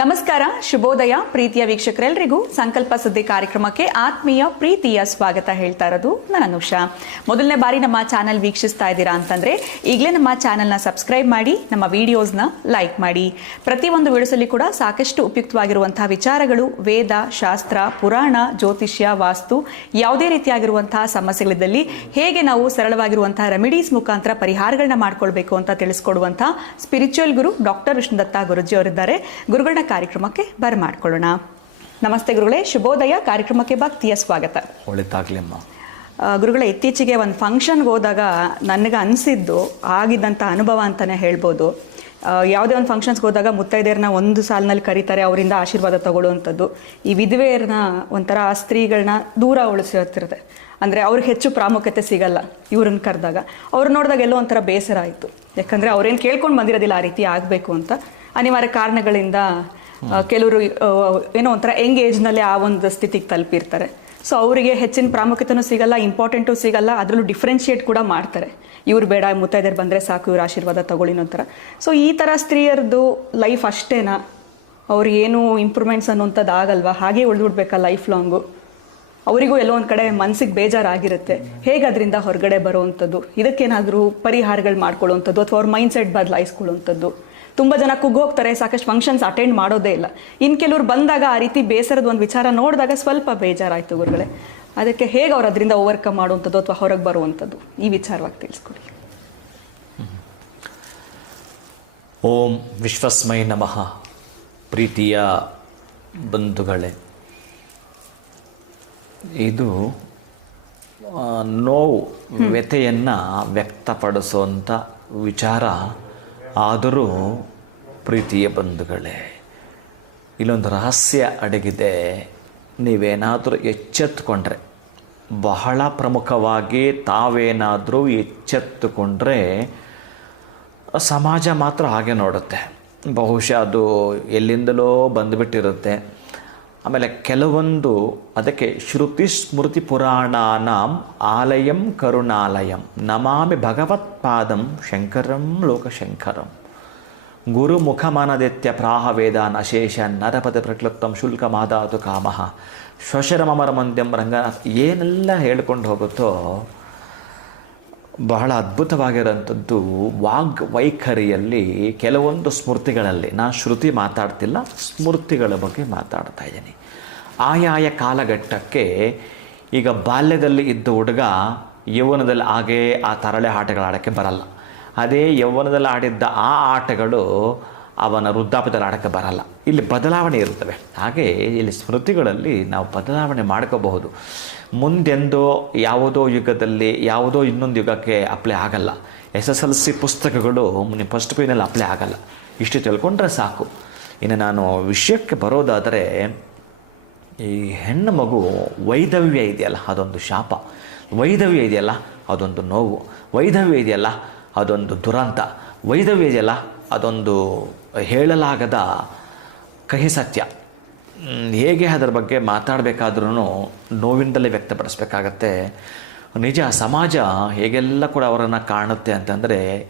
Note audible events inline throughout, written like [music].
ನಮಸ್ಕಾರ, ಶುಭೋದಯ. ಪ್ರೀತಿಯ ವೀಕ್ಷಕರೆಲ್ಲರಿಗೂ ಸಂಕಲ್ಪ ಸುದ್ದಿ ಕಾರ್ಯಕ್ರಮಕ್ಕೆ ಆತ್ಮೀಯ ಪ್ರೀತಿಯ ಸ್ವಾಗತ ಹೇಳ್ತಾ ಇರೋದು ನಾನು ಅನುಷಾ. ಮೊದಲನೇ ಬಾರಿ ನಮ್ಮ ಚಾನೆಲ್ ವೀಕ್ಷಿಸ್ತಾ ಇದ್ದೀರಾ ಅಂತಂದ್ರೆ, ಈಗಲೇ ನಮ್ಮ ಚಾನೆಲ್ನ ಸಬ್ಸ್ಕ್ರೈಬ್ ಮಾಡಿ, ನಮ್ಮ ವಿಡಿಯೋಸ್ನ ಲೈಕ್ ಮಾಡಿ. ಪ್ರತಿಯೊಂದು ವಿಡಿಯೋಸಲ್ಲಿ ಕೂಡ ಸಾಕಷ್ಟು ಉಪಯುಕ್ತವಾಗಿರುವಂತಹ ವಿಚಾರಗಳು, ವೇದ, ಶಾಸ್ತ್ರ, ಪುರಾಣ, ಜ್ಯೋತಿಷ್ಯ, ವಾಸ್ತು, ಯಾವುದೇ ರೀತಿಯಾಗಿರುವಂತಹ ಸಮಸ್ಯೆಗಳಿದ್ದಲ್ಲಿ ಹೇಗೆ ನಾವು ಸರಳವಾಗಿರುವಂತಹ ರೆಮಿಡೀಸ್ ಮುಖಾಂತರ ಪರಿಹಾರಗಳನ್ನ ಮಾಡ್ಕೊಳ್ಬೇಕು ಅಂತ ತಿಳಿಸ್ಕೊಡುವಂತಹ ಸ್ಪಿರಿಚುವಲ್ ಗುರು ಡಾಕ್ಟರ್ ವಿಷ್ಣುದತ್ತ ಗುರುಜಿ ಅವರಿದ್ದಾರೆ ಗುರುಗಳನ್ನ ಕಾರ್ಯಕ್ರಮಕ್ಕೆ ಬರಮಾಡ್ಕೊಳ್ಳೋಣ. ನಮಸ್ತೆ ಗುರುಗಳೇ ಶುಭೋದಯ ಕಾರ್ಯಕ್ರಮಕ್ಕೆ ಭಕ್ತಿಯ ಸ್ವಾಗತ. ಒಳ್ಳೆ ಅಮ್ಮ ಗುರುಗಳೇ ಇತ್ತೀಚೆಗೆ ಒಂದು ಫಂಕ್ಷನ್ಗೆ ಹೋದಾಗ ನನಗೆ ಅನಿಸಿದ್ದು ಆಗಿದ್ದಂಥ ಅನುಭವ ಅಂತಲೇ ಹೇಳ್ಬೋದು. ಯಾವುದೇ ಒಂದು ಫಂಕ್ಷನ್ಸ್ಗೆ ಹೋದಾಗ ಮುತ್ತೈದೆಯರನ್ನ ಒಂದು ಸಾಲಿನಲ್ಲಿ ಕರೀತಾರೆ ಅವರಿಂದ ಆಶೀರ್ವಾದ ತಗೊಳ್ಳುವಂಥದ್ದು. ಈ ವಿಧವೆಯರನ್ನ ಒಂಥರ ಆ ಸ್ತ್ರೀಗಳನ್ನ ದೂರ ಉಳಿಸಿರ್ತಿರುತ್ತೆ ಅಂದರೆ ಅವ್ರಿಗೆ ಹೆಚ್ಚು ಪ್ರಾಮುಖ್ಯತೆ ಸಿಗಲ್ಲ ಇವ್ರನ್ನ ಕರೆದಾಗ. ಅವ್ರು ನೋಡಿದಾಗ ಎಲ್ಲೋ ಒಂಥರ ಬೇಸರ ಆಯಿತು. ಯಾಕಂದರೆ ಅವ್ರೇನು ಕೇಳ್ಕೊಂಡು ಬಂದಿರೋದಿಲ್ಲ ಆ ರೀತಿ ಆಗಬೇಕು ಅಂತ. ಅನಿವಾರ್ಯ ಕಾರಣಗಳಿಂದ ಕೆಲವರು ಏನೋ ಒಂಥರ ಯಂಗ್ ಏಜ್ನಲ್ಲಿ ಆ ಒಂದು ಸ್ಥಿತಿಗೆ ತಲುಪಿರ್ತಾರೆ. ಸೊ ಅವರಿಗೆ ಹೆಚ್ಚಿನ ಪ್ರಾಮುಖ್ಯತೆನೂ ಸಿಗಲ್ಲ ಇಂಪಾರ್ಟೆಂಟು ಸಿಗಲ್ಲ ಅದರಲ್ಲೂ ಡಿಫ್ರೆನ್ಷಿಯೇಟ್ ಕೂಡ ಮಾಡ್ತಾರೆ. ಇವ್ರು ಬೇಡ ಮುತ್ತೈದೆಯರು ಬಂದರೆ ಸಾಕು ಇವ್ರ ಆಶೀರ್ವಾದ ತಗೊಳ್ಳಿ ಅಂತಾರೆ ಥರ. ಸೊ ಈ ಥರ ಸ್ತ್ರೀಯರದು ಲೈಫ್ ಅಷ್ಟೇನಾ? ಅವ್ರಿಗೇನು ಇಂಪ್ರೂವ್ಮೆಂಟ್ಸ್ ಅನ್ನೋಂಥದ್ದು ಆಗಲ್ವಾ? ಹಾಗೆ ಉಳಿದ್ಬಿಡ್ಬೇಕಾ ಲೈಫ್ ಲಾಂಗು ಅವರಿಗೂ ಎಲ್ಲೋ ಒಂದು ಕಡೆ ಮನಸ್ಸಿಗೆ ಬೇಜಾರಾಗಿರುತ್ತೆ. ಹೇಗೆ ಅದರಿಂದ ಹೊರಗಡೆ ಬರೋವಂಥದ್ದು ಇದಕ್ಕೇನಾದರೂ ಪರಿಹಾರಗಳು ಮಾಡ್ಕೊಳ್ಳುವಂಥದ್ದು ಅಥವಾ ಅವ್ರ ಮೈಂಡ್ ಸೆಟ್ ಬದಲಾಯಿಸ್ಕೊಳ್ಳುವಂಥದ್ದು ತುಂಬ ಜನ ಕುಗ್ಗೋಗ್ತಾರೆ ಸಾಕಷ್ಟು ಫಂಕ್ಷನ್ಸ್ ಅಟೆಂಡ್ ಮಾಡೋದೇ ಇಲ್ಲ. ಇನ್ನು ಕೆಲವ್ರು ಬಂದಾಗ ಆ ರೀತಿ ಬೇಸರದ ಒಂದು ವಿಚಾರ ನೋಡಿದಾಗ ಸ್ವಲ್ಪ ಬೇಜಾರಾಯಿತು ಗುರುಗಳೇ. ಅದಕ್ಕೆ ಹೇಗೆ ಅವ್ರು ಅದರಿಂದ ಓವರ್ಕಮ್ ಮಾಡುವಂಥದ್ದು ಅಥವಾ ಹೊರಗೆ ಬರುವಂಥದ್ದು? ಈ ವಿಚಾರವಾಗಿ ತಿಳಿಸ್ಕೊಡಿ. ಓಂ ವಿಶ್ವಸ್ಮೈ ನಮಃ. ಪ್ರೀತಿಯ ಬಂಧುಗಳೇ. ಇದು ನೋವು ವ್ಯಥೆಯನ್ನು ವ್ಯಕ್ತಪಡಿಸುವಂಥ ವಿಚಾರ ಆದರೂ ಪ್ರೀತಿಯ ಬಂಧುಗಳೇ, ಇಲ್ಲೊಂದು ರಹಸ್ಯ ಅಡಗಿದೆ. ನೀವೇನಾದರೂ ಎಚ್ಚೆತ್ತುಕೊಂಡ್ರೆ, ಬಹಳ ಪ್ರಮುಖವಾಗಿ ತಾವೇನಾದರೂ ಎಚ್ಚೆತ್ತುಕೊಂಡ್ರೆ, ಸಮಾಜ ಮಾತ್ರ ಹಾಗೆ ನೋಡುತ್ತೆ. ಬಹುಶಃ ಅದು ಎಲ್ಲಿಂದಲೋ ಬಂದುಬಿಟ್ಟಿರುತ್ತೆ. ಆಮೇಲೆ ಕೆಲವೊಂದು ಅದಕ್ಕೆ ಶ್ರುತಿ ಸ್ಮೃತಿ ಪುರಾಣಾನಾಂ ಆಲಯಂ ಕರುಣಾಲಯಂ ನಮಾಮಿ ಭಗವತ್ಪಾದಂ ಶಂಕರಂ ಲೋಕಶಂಕರಂ. ಗುರು ಮುಖಮನದಿತ್ಯ ಪ್ರಾಹ ವೇದಾನ್ ಅಶೇಷ ನರಪದ ಪ್ರಕ್ಲುಪ್ತಂ ಶುಲ್ಕ ಮಾದಾತು ಕಾಮಃ. ಶ್ವಶರಮರ ಮಂದ್ಯಂ ರಂಗನಾಥ್ ಏನೆಲ್ಲ ಹೇಳ್ಕೊಂಡು ಹೋಗುತ್ತೋ ಬಹಳ ಅದ್ಭುತವಾಗಿರೋಂಥದ್ದು ವಾಗ್ ವೈಖರಿಯಲ್ಲಿ ಕೆಲವೊಂದು ಸ್ಮೃತಿಗಳಲ್ಲಿ. ನಾನು ಶ್ರುತಿ ಮಾತಾಡ್ತಿಲ್ಲ, ಸ್ಮೃತಿಗಳ ಬಗ್ಗೆ ಮಾತಾಡ್ತಾ ಇದ್ದೀನಿ. ಆಯಾಯ ಕಾಲಘಟ್ಟಕ್ಕೆ ಈಗ ಬಾಲ್ಯದಲ್ಲಿ ಇದ್ದ ಹುಡುಗ ಯೌವನದಲ್ಲಿ ಹಾಗೇ ಆ ತರಳೆ ಆಟಗಳು ಆಡೋಕ್ಕೆ ಬರಲ್ಲ. ಅದೇ ಯೌವನದಲ್ಲಿ ಆಡಿದ್ದ ಆ ಆಟಗಳು ಅವನ ವೃದ್ಧಾಪ್ಯದ ನಾಟಕ ಬರಲ್ಲ. ಇಲ್ಲಿ ಬದಲಾವಣೆ ಇರುತ್ತವೆ. ಹಾಗೆ ಇಲ್ಲಿ ಸ್ಮೃತಿಗಳಲ್ಲಿ ನಾವು ಬದಲಾವಣೆ ಮಾಡ್ಕೋಬಹುದು. ಮುಂದೆಂದೋ ಯಾವುದೋ ಯುಗದಲ್ಲಿ, ಯಾವುದೋ ಇನ್ನೊಂದು ಯುಗಕ್ಕೆ ಅಪ್ಲೈ ಆಗಲ್ಲ. ಎಸ್ ಎಸ್ ಎಲ್ ಸಿ ಪುಸ್ತಕಗಳು ನಿಮ್ಮ ಫಸ್ಟ್ ಪೇನಲ್ಲಿ ಅಪ್ಲೈ ಆಗಲ್ಲ. ಇಷ್ಟು ತಿಳ್ಕೊಂಡ್ರೆ ಸಾಕು. ಇನ್ನು ನಾನು ವಿಷಯಕ್ಕೆ ಬರೋದಾದರೆ, ಈ ಹೆಣ್ಣು ಮಗು ವೈದವ್ಯ ಇದೆಯಲ್ಲ, ಅದೊಂದು ಶಾಪ. ವೈದವ್ಯ ಇದೆಯಲ್ಲ, ಅದೊಂದು ನೋವು. ವೈದವ್ಯ ಇದೆಯಲ್ಲ, ಅದೊಂದು ದುರಂತ. ವೈದವ್ಯ ಇದೆಯಲ್ಲ ಅದೊಂದು ಹೇಳಲಾಗದ ಕಹಿ ಸತ್ಯ. ಹೇಗೆ ಅದರ ಬಗ್ಗೆ ಮಾತಾಡಬೇಕಾದ್ರೂ ನೋವಿನಿಂದಲೇ ವ್ಯಕ್ತಪಡಿಸ್ಬೇಕಾಗತ್ತೆ. ನಿಜ ಸಮಾಜ ಹೇಗೆಲ್ಲ ಕೂಡ ಅವರನ್ನು ಕಾಣುತ್ತೆ ಅಂತಂದರೆ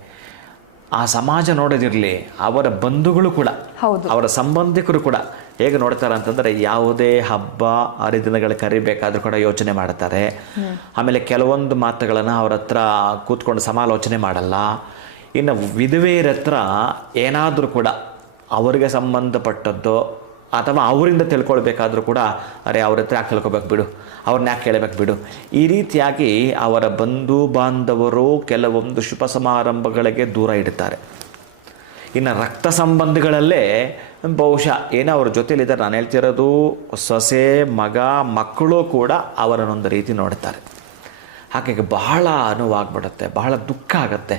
ಆ ಸಮಾಜ ನೋಡೋದಿರಲಿ ಅವರ ಬಂಧುಗಳು ಕೂಡ ಹೌದು. ಅವರ ಸಂಬಂಧಿಕರು ಕೂಡ ಹೇಗೆ ನೋಡ್ತಾರೆ ಅಂತಂದರೆ ಯಾವುದೇ ಹಬ್ಬ ಹರಿದಿನಗಳು ಕರಿಬೇಕಾದ್ರೂ ಕೂಡ ಯೋಚನೆ ಮಾಡ್ತಾರೆ. ಆಮೇಲೆ ಕೆಲವೊಂದು ಮಾತುಗಳನ್ನು ಅವರ ಹತ್ರ ಕೂತ್ಕೊಂಡು ಸಮಾಲೋಚನೆ ಮಾಡಲ್ಲ. ಇನ್ನು ವಿಧವೆಯರ ಹತ್ರ ಏನಾದರೂ ಕೂಡ ಅವರಿಗೆ ಸಂಬಂಧಪಟ್ಟದ್ದು ಅಥವಾ ಅವರಿಂದ ತಿಳ್ಕೊಳ್ಬೇಕಾದ್ರೂ ಕೂಡ, ಅರೆ ಅವ್ರ ಹತ್ರ ಯಾಕೆ ತಿಳ್ಕೊಬೇಕು ಬಿಡು, ಅವ್ರನ್ನ ಯಾಕೆ ಕೇಳಬೇಕು ಬಿಡು. ಈ ರೀತಿಯಾಗಿ ಅವರ ಬಂಧು ಬಾಂಧವರು ಕೆಲವೊಂದು ಶುಭ ಸಮಾರಂಭಗಳಿಗೆ ದೂರ ಇಡ್ತಾರೆ. ಇನ್ನು ರಕ್ತ ಸಂಬಂಧಗಳಲ್ಲೇ ಬಹುಶಃ ಏನೋ ಅವ್ರ ಜೊತೆಲಿದ್ದಾರೆ. ನಾನು ಹೇಳ್ತಿರೋದು ಸೊಸೆ, ಮಗ, ಮಕ್ಕಳು ಕೂಡ ಅವರನ್ನೊಂದು ರೀತಿ ನೋಡ್ತಾರೆ. ಹಾಗಾಗಿ ಬಹಳ ಅನುವಾಗ್ಬಿಡುತ್ತೆ ಬಹಳ ದುಃಖ ಆಗುತ್ತೆ.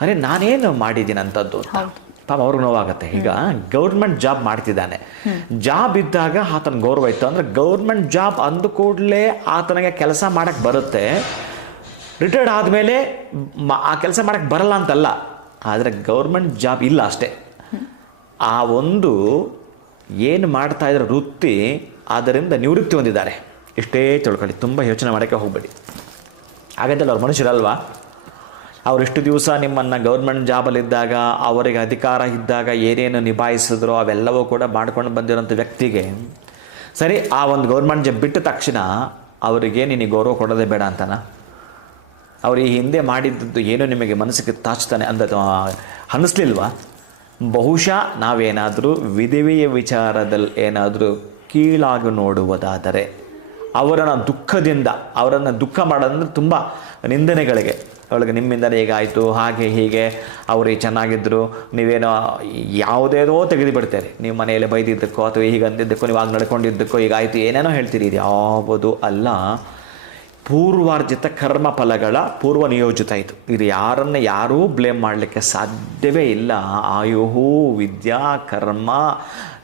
ಅರೆ ನಾನೇನು ಮಾಡಿದ್ದೀನಿ ಅಂಥದ್ದು ಅಂತ. ಪಾಪ ಅವ್ರಿಗೆ ನೋವಾಗುತ್ತೆ. ಈಗ ಗೌರ್ಮೆಂಟ್ ಜಾಬ್ ಮಾಡ್ತಿದ್ದಾನೆ. ಜಾಬ್ ಇದ್ದಾಗ ಆತನ ಗೌರವ ಇತ್ತು. ಅಂದರೆ ಗೌರ್ಮೆಂಟ್ ಜಾಬ್ ಅಂದ ಕೂಡಲೇ ಆತನಿಗೆ ಕೆಲಸ ಮಾಡೋಕ್ಕೆ ಬರುತ್ತೆ. ರಿಟೈರ್ಡ್ ಆದಮೇಲೆ ಆ ಕೆಲಸ ಮಾಡೋಕ್ಕೆ ಬರಲ್ಲ ಅಂತಲ್ಲ. ಆದರೆ ಗೌರ್ಮೆಂಟ್ ಜಾಬ್ ಇಲ್ಲ ಅಷ್ಟೇ. ಆ ಒಂದು ಏನು ಮಾಡ್ತಾ ಇದ್ದಾರೆ ವೃತ್ತಿ ಅದರಿಂದ ನಿವೃತ್ತಿ ಹೊಂದಿದ್ದಾರೆ. ಇಷ್ಟೇ ತಿಳ್ಕೊಳ್ಳಿ. ತುಂಬ ಯೋಚನೆ ಮಾಡೋಕ್ಕೆ ಹೋಗಬೇಡಿ. ಹಾಗಾದ್ರೆ ಅವ್ರ ಮನುಷ್ಯರಲ್ವಾ? ಅವರಿಷ್ಟು ದಿವಸ ನಿಮ್ಮನ್ನು ಗೌರ್ಮೆಂಟ್ ಜಾಬಲ್ಲಿದ್ದಾಗ ಅವರಿಗೆ ಅಧಿಕಾರ ಇದ್ದಾಗ ಏನೇನು ನಿಭಾಯಿಸಿದ್ರು ಅವೆಲ್ಲವೂ ಕೂಡ ಮಾಡ್ಕೊಂಡು ಬಂದಿರೋಂಥ ವ್ಯಕ್ತಿಗೆ, ಸರಿ, ಆ ಒಂದು ಗೌರ್ಮೆಂಟ್ ಜಾಬ್ ಬಿಟ್ಟ ತಕ್ಷಣ ಅವರಿಗೆ ನಿನಗೆ ಗೌರವ ಕೊಡೋದೇ ಬೇಡ ಅಂತಾನ? ಅವರು ಈ ಹಿಂದೆ ಮಾಡಿದ್ದದ್ದು ಏನು ನಿಮಗೆ ಮನಸ್ಸಿಗೆ ತಾಚ್ತಾನೆ ಅಂತ ಅನ್ನಿಸ್ಲಿಲ್ವಾ ಬಹುಶಃ ನಾವೇನಾದರೂ ವಿಧವೆಯ ವಿಚಾರದಲ್ಲಿ ಏನಾದರೂ ಕೀಳಾಗಿ ನೋಡುವುದಾದರೆ, ಅವರನ್ನು ದುಃಖದಿಂದ, ಅವರನ್ನು ದುಃಖ ಮಾಡೋದಂದ್ರೆ ತುಂಬ ನಿಂದನೆಗಳಿಗೆ. ಅವಳಿಗೆ ನಿಮ್ಮಿಂದಲೇ ಹೀಗಾಯಿತು ಹಾಗೆ ಹೀಗೆ. ಅವರು ಚೆನ್ನಾಗಿದ್ದರು ನೀವೇನೋ ಯಾವುದೇನೋ ತೆಗೆದು ಬಿಡ್ತಾರೆ ನೀವು ಮನೆಯಲ್ಲಿ ಬೈದಿದ್ದಕ್ಕೋ ಅಥವಾ ಹೀಗೆ ಅಂದಿದ್ದಕ್ಕೋ ನೀವು ಆಗ ನಡ್ಕೊಂಡಿದ್ದಕ್ಕೋ ಹೀಗಾಯಿತು ಏನೇನೋ ಹೇಳ್ತೀರಿ ಇದು ಯಾವುದು ಅಲ್ಲ. ಪೂರ್ವಾರ್ಜಿತ ಕರ್ಮ ಫಲಗಳ ಪೂರ್ವ ನಿಯೋಜಿತ ಇದು. ಇದು ಯಾರನ್ನ ಯಾರೂ ಬ್ಲೇಮ್ ಮಾಡಲಿಕ್ಕೆ ಸಾಧ್ಯವೇ ಇಲ್ಲ. ಆಯುಹು ವಿದ್ಯಾ ಕರ್ಮ